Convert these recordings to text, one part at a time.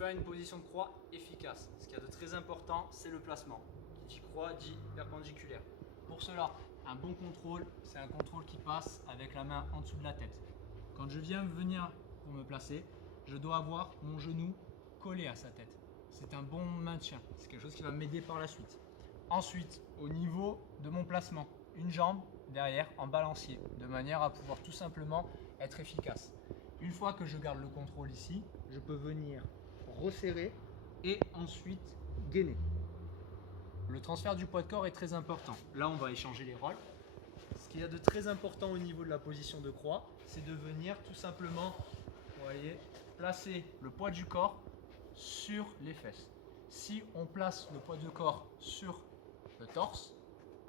faire une position de croix efficace, ce qu'il y a de très important, c'est le placement. Qui dit croix dit perpendiculaire. Pour cela, un bon contrôle, c'est un contrôle qui passe avec la main en dessous de la tête. Quand je viens venir pour me placer, je dois avoir mon genou collé à sa tête. C'est un bon maintien, c'est quelque chose qui va m'aider par la suite. Ensuite, au niveau de mon placement, une jambe derrière en balancier, de manière à pouvoir tout simplement être efficace. Une fois que je garde le contrôle ici, je peux venir resserrer et ensuite gainer. Le transfert du poids de corps est très important. Là, on va échanger les rôles. Ce qu'il y a de très important au niveau de la position de croix, c'est de venir tout simplement, vous voyez, placer le poids du corps sur les fesses. Si on place le poids du corps sur le torse,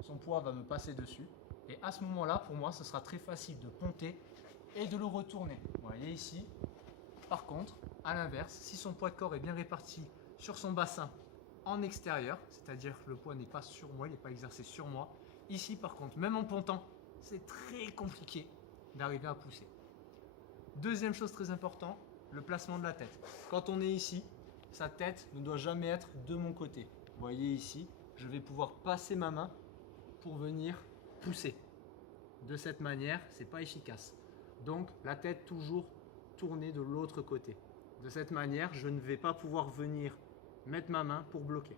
son poids va me passer dessus. Et à ce moment-là, pour moi, ce sera très facile de ponter et de le retourner. Vous voyez ici. Par contre, à l'inverse, si son poids de corps est bien réparti sur son bassin en extérieur, c'est-à-dire que le poids n'est pas sur moi, il n'est pas exercé sur moi. Ici, par contre, même en pontant, c'est très compliqué d'arriver à pousser. Deuxième chose très importante, le placement de la tête. Quand on est ici, sa tête ne doit jamais être de mon côté. Vous voyez ici, je vais pouvoir passer ma main pour venir pousser. De cette manière, ce n'est pas efficace. Donc, la tête toujours tournée de l'autre côté. De cette manière, je ne vais pas pouvoir venir mettre ma main pour bloquer.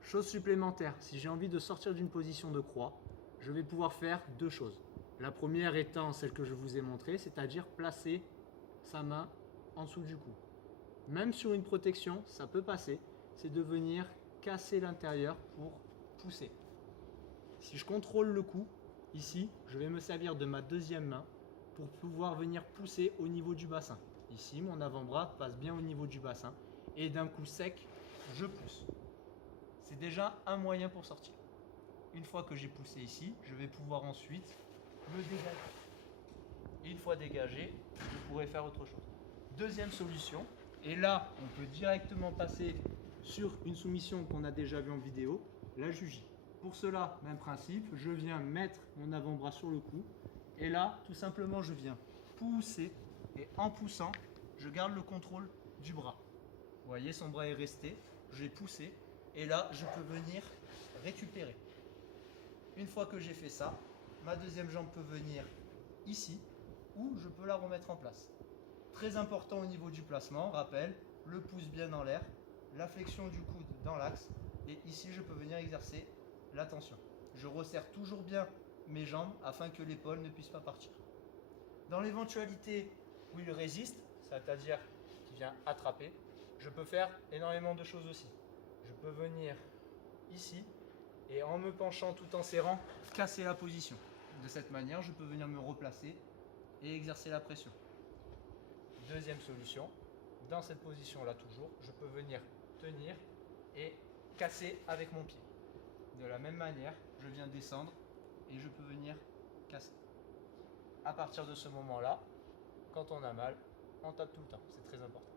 Chose supplémentaire, si j'ai envie de sortir d'une position de croix, je vais pouvoir faire deux choses. La première étant celle que je vous ai montrée, c'est-à-dire placer sa main en dessous du cou. Même sur une protection, ça peut passer, c'est de venir casser l'intérieur pour pousser. Si je contrôle le cou, ici, je vais me servir de ma deuxième main pour pouvoir venir pousser au niveau du bassin. Ici, mon avant-bras passe bien au niveau du bassin et d'un coup sec, je pousse. C'est déjà un moyen pour sortir. Une fois que j'ai poussé ici, je vais pouvoir ensuite le dégager. Et une fois dégagé, je pourrai faire autre chose. Deuxième solution, et là, on peut directement passer sur une soumission qu'on a déjà vue en vidéo, la jugie. Pour cela, même principe, je viens mettre mon avant-bras sur le cou et là, tout simplement, je viens pousser et en poussant, je garde le contrôle du bras. Vous voyez, son bras est resté, je vais pousser et là, je peux venir récupérer. Une fois que j'ai fait ça, ma deuxième jambe peut venir ici ou je peux la remettre en place. Très important au niveau du placement, rappel, le pouce bien en l'air, la flexion du coude dans l'axe et ici, je peux venir exercer la tension. Je resserre toujours bien mes jambes afin que l'épaule ne puisse pas partir. Dans l'éventualité où il résiste, c'est-à-dire qu'il vient attraper, je peux faire énormément de choses aussi. Je peux venir ici et en me penchant tout en serrant, casser la position. De cette manière, je peux venir me replacer et exercer la pression. Deuxième solution, dans cette position-là toujours, je peux venir tenir et casser avec mon pied. De la même manière, je viens descendre et je peux venir casser. À partir de ce moment-là, quand on a mal, on tape tout le temps. C'est très important.